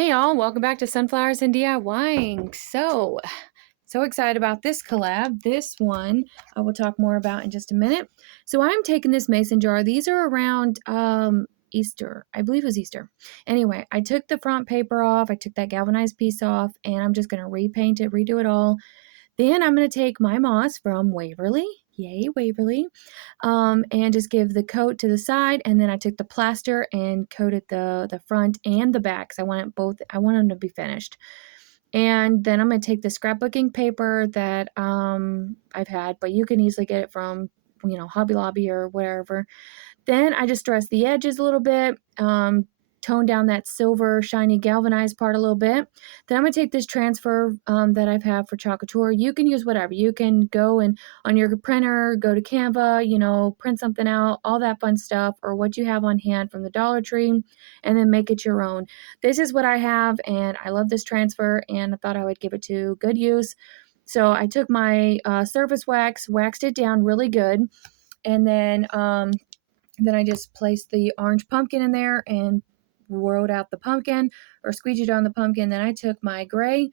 Hey y'all, welcome back to Sunflowers and DIYing. So excited about this collab. This one I will talk more about in just a minute. So I'm taking this mason jar. These are around Easter. I believe it was Easter. Anyway, I took the front paper off. I took that galvanized piece off, and I'm just going to repaint it, redo it all. Then I'm going to take my moss from Waverly. Yay, Waverly. And just give the coat to the side, and then I took the plaster and coated the front and the back because I want them to be finished. And then I'm going to take the scrapbooking paper that I've had, but you can easily get it from Hobby Lobby or wherever. Then I just dressed the edges a little bit, tone down that silver shiny galvanized part a little bit. Then I'm going to take this transfer that I've had for couture. You can use whatever. You can go and on your printer, go to Canva, print something out, all that fun stuff, or what you have on hand from the Dollar Tree, and then make it your own. This is what I have, and I love this transfer, and I thought I would give it to good use. So I took my surface wax, waxed it down really good, and then I just placed the orange pumpkin in there and wrote out the pumpkin or squeegeed on the pumpkin. Then I took my gray,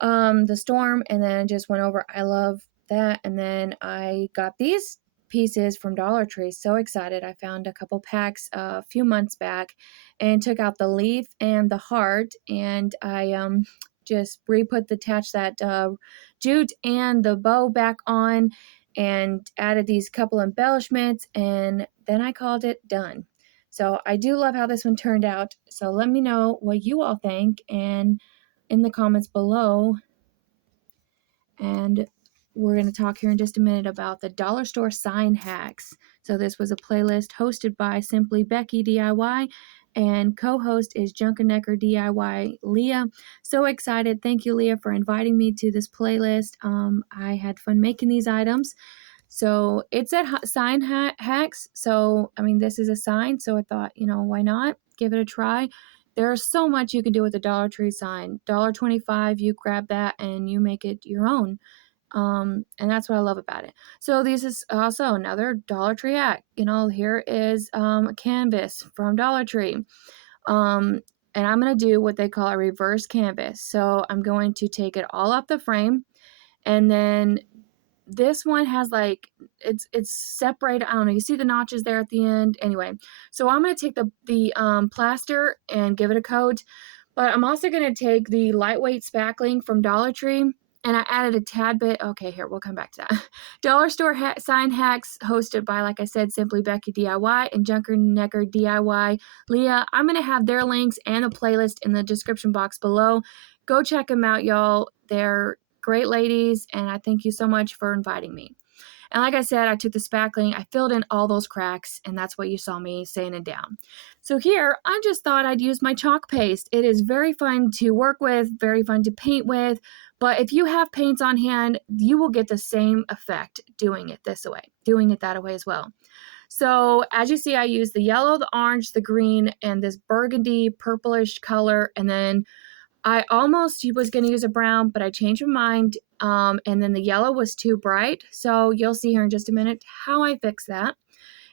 the storm, and then just went over. I love that. And then I got these pieces from Dollar Tree. So excited. I found a couple packs a few months back and took out the leaf and the heart, and I just attached that jute and the bow back on and added these couple embellishments, and then I called it done. So I do love how this one turned out. So let me know what you all think and in the comments below. And we're going to talk here in just a minute about the dollar store sign hacks. So this was a playlist hosted by Simply Becky DIY, and co-host is Junkernecker DIY Leah. So excited. Thank you, Leah, for inviting me to this playlist. I had fun making these items. So it's at sign hacks. So, I mean, this is a sign. So I thought, why not give it a try? There's so much you can do with a Dollar Tree sign. $1.25, you grab that and you make it your own. And that's what I love about it. So this is also another Dollar Tree hack. Here is a canvas from Dollar Tree. And I'm going to do what they call a reverse canvas. So I'm going to take it all off the frame, and then this one has it's separated. I don't know. You see the notches there at the end. Anyway, so I'm going to take the plaster and give it a coat, but I'm also going to take the lightweight spackling from Dollar Tree, and I added a tad bit. Okay, here, we'll come back to that. Dollar Store sign hacks hosted by, like I said, Simply Becky DIY and Junkernecker DIY Leah. I'm going to have their links and the playlist in the description box below. Go check them out, y'all. They're great ladies, and I thank you so much for inviting me. And like I said, I took the spackling, I filled in all those cracks, and that's what you saw me sanding down. So here, I just thought I'd use my chalk paste. It is very fun to work with, very fun to paint with, but if you have paints on hand, you will get the same effect doing it that way as well. So as you see, I used the yellow, the orange, the green, and this burgundy purplish color, and then I almost was going to use a brown, but I changed my mind, and then the yellow was too bright, so you'll see here in just a minute how I fix that.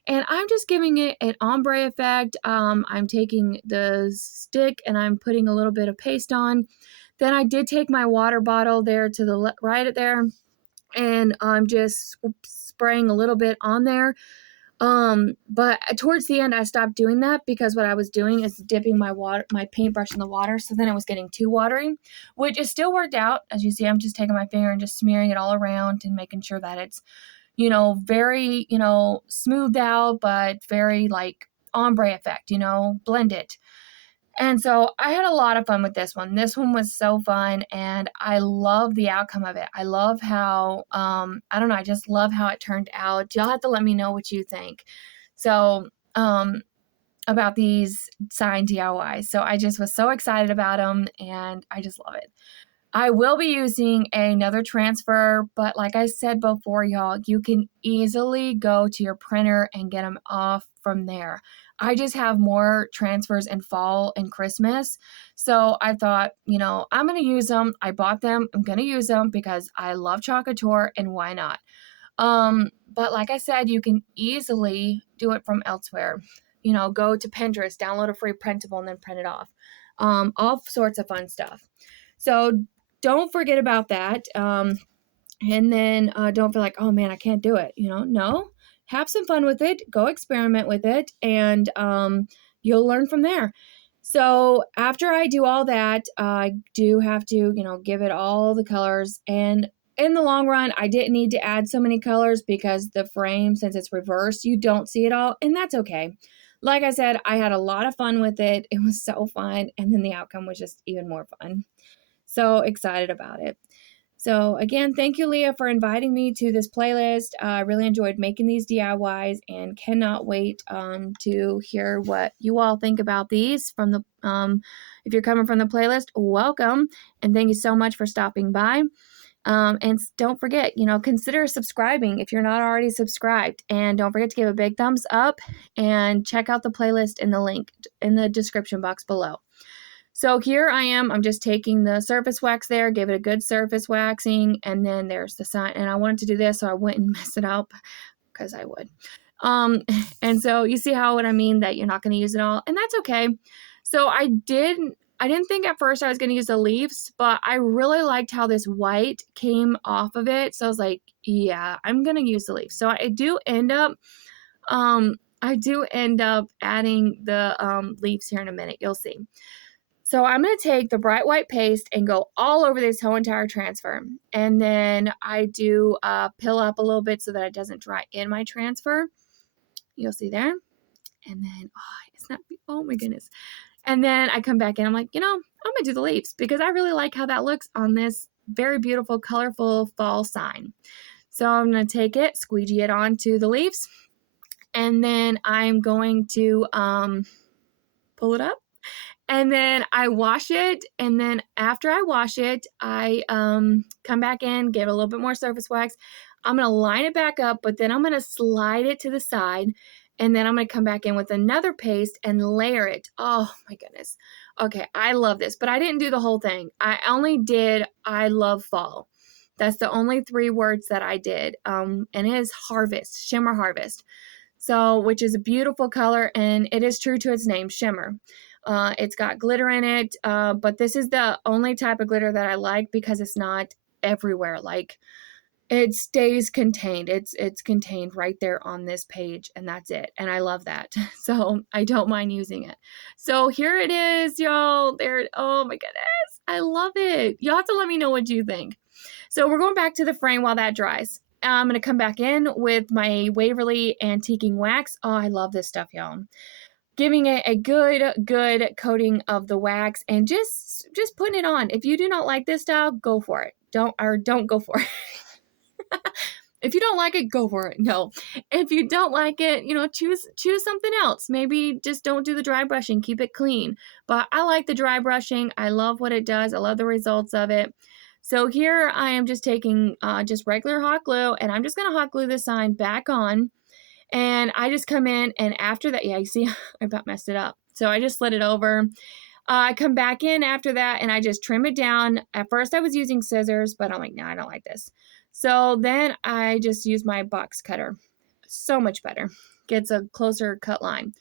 And I'm just giving it an ombre effect. I'm taking the stick and I'm putting a little bit of paste on. Then I did take my water bottle there to the right there, and I'm just spraying a little bit on there. But towards the end, I stopped doing that because what I was doing is dipping my paintbrush in the water. So then it was getting too watery, which it still worked out. As you see, I'm just taking my finger and just smearing it all around and making sure that it's, very, smoothed out, but very like ombre effect, blend it. And so I had a lot of fun with this one. This one was so fun, and I love the outcome of it. I love how, I don't know, I just love how it turned out. Y'all have to let me know what you think. So, about these sign DIYs. So I just was so excited about them, and I just love it. I will be using another transfer, but like I said before, y'all, you can easily go to your printer and get them off from there. I just have more transfers in fall and Christmas, so I thought, I'm going to use them. I bought them. I'm going to use them because I love couture, and why not? But like I said, you can easily do it from elsewhere. Go to Pinterest, download a free printable, and then print it off. all sorts of fun stuff. So don't forget about that. And then don't feel like, oh man, I can't do it. No, have some fun with it. Go experiment with it, and you'll learn from there. So after I do all that, I do have to, give it all the colors. And in the long run, I didn't need to add so many colors because the frame, since it's reversed, you don't see it all, and that's okay. Like I said, I had a lot of fun with it. It was so fun, and then the outcome was just even more fun. So excited about it. So again, thank you, Leah, for inviting me to this playlist. I really enjoyed making these DIYs and cannot wait to hear what you all think about these from the, if you're coming from the playlist, welcome. And thank you so much for stopping by. And don't forget, consider subscribing if you're not already subscribed. And don't forget to give a big thumbs up and check out the playlist in the link in the description box below. So here I am, I'm just taking the surface wax there, gave it a good surface waxing, and then there's the sign. And I wanted to do this, so I wouldn't mess it up, because I would. And so you see what I mean, that you're not going to use it all, and that's okay. So I didn't think at first I was going to use the leaves, but I really liked how this white came off of it. So I was like, yeah, I'm going to use the leaves. So I do end up adding the leaves here in a minute. You'll see. So I'm going to take the bright white paste and go all over this whole entire transfer. And then I do pill up a little bit so that it doesn't dry in my transfer. You'll see there. And then, oh my goodness. And then I come back in. I'm like, I'm going to do the leaves because I really like how that looks on this very beautiful, colorful fall sign. So I'm going to take it, squeegee it onto the leaves. And then I'm going to pull it up. And then I wash it, and then after I wash it, I come back in, give it a little bit more surface wax. I'm going to line it back up, but then I'm going to slide it to the side, and then I'm going to come back in with another paste and layer it. Oh my goodness. Okay, I love this, but I didn't do the whole thing. I only did I love fall. That's the only 3 words that I did, and it is harvest, shimmer harvest. So, which is a beautiful color, and it is true to its name, shimmer. It's got glitter in it, but this is the only type of glitter that I like because it's not everywhere. Like, it stays contained. It's contained right there on this page, and that's it. And I love that. So I don't mind using it. So here it is, y'all. There. Oh my goodness. I love it. Y'all have to let me know what you think. So we're going back to the frame while that dries. I'm going to come back in with my Waverly Antiquing Wax. Oh, I love this stuff, y'all. Giving it a good coating of the wax and just putting it on. If you do not like this style, go for it. Don't go for it. If you don't like it, go for it. No. If you don't like it, choose something else. Maybe just don't do the dry brushing. Keep it clean. But I like the dry brushing. I love what it does. I love the results of it. So here I am just taking just regular hot glue, and I'm just going to hot glue this sign back on. And I just come in, and after that, yeah, you see, I about messed it up. So I just slid it over. I come back in after that, and I just trim it down. At first, I was using scissors, but I'm like, no, I don't like this. So then I just use my box cutter. So much better. Gets a closer cut line.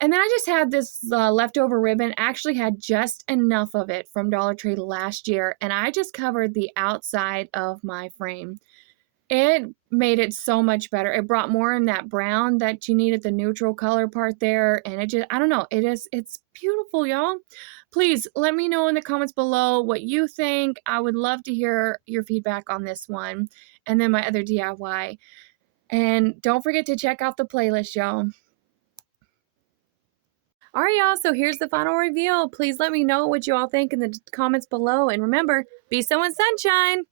And then I just had this leftover ribbon. Actually had just enough of it from Dollar Tree last year, and I just covered the outside of my frame. It made it so much better. It brought more in that brown that you needed, the neutral color part there. And it just, I don't know, it's beautiful, y'all. Please let me know in the comments below what you think. I would love to hear your feedback on this one and then my other DIY. And don't forget to check out the playlist, y'all. All right, y'all, so here's the final reveal. Please let me know what you all think in the comments below. And remember, be someone's sunshine.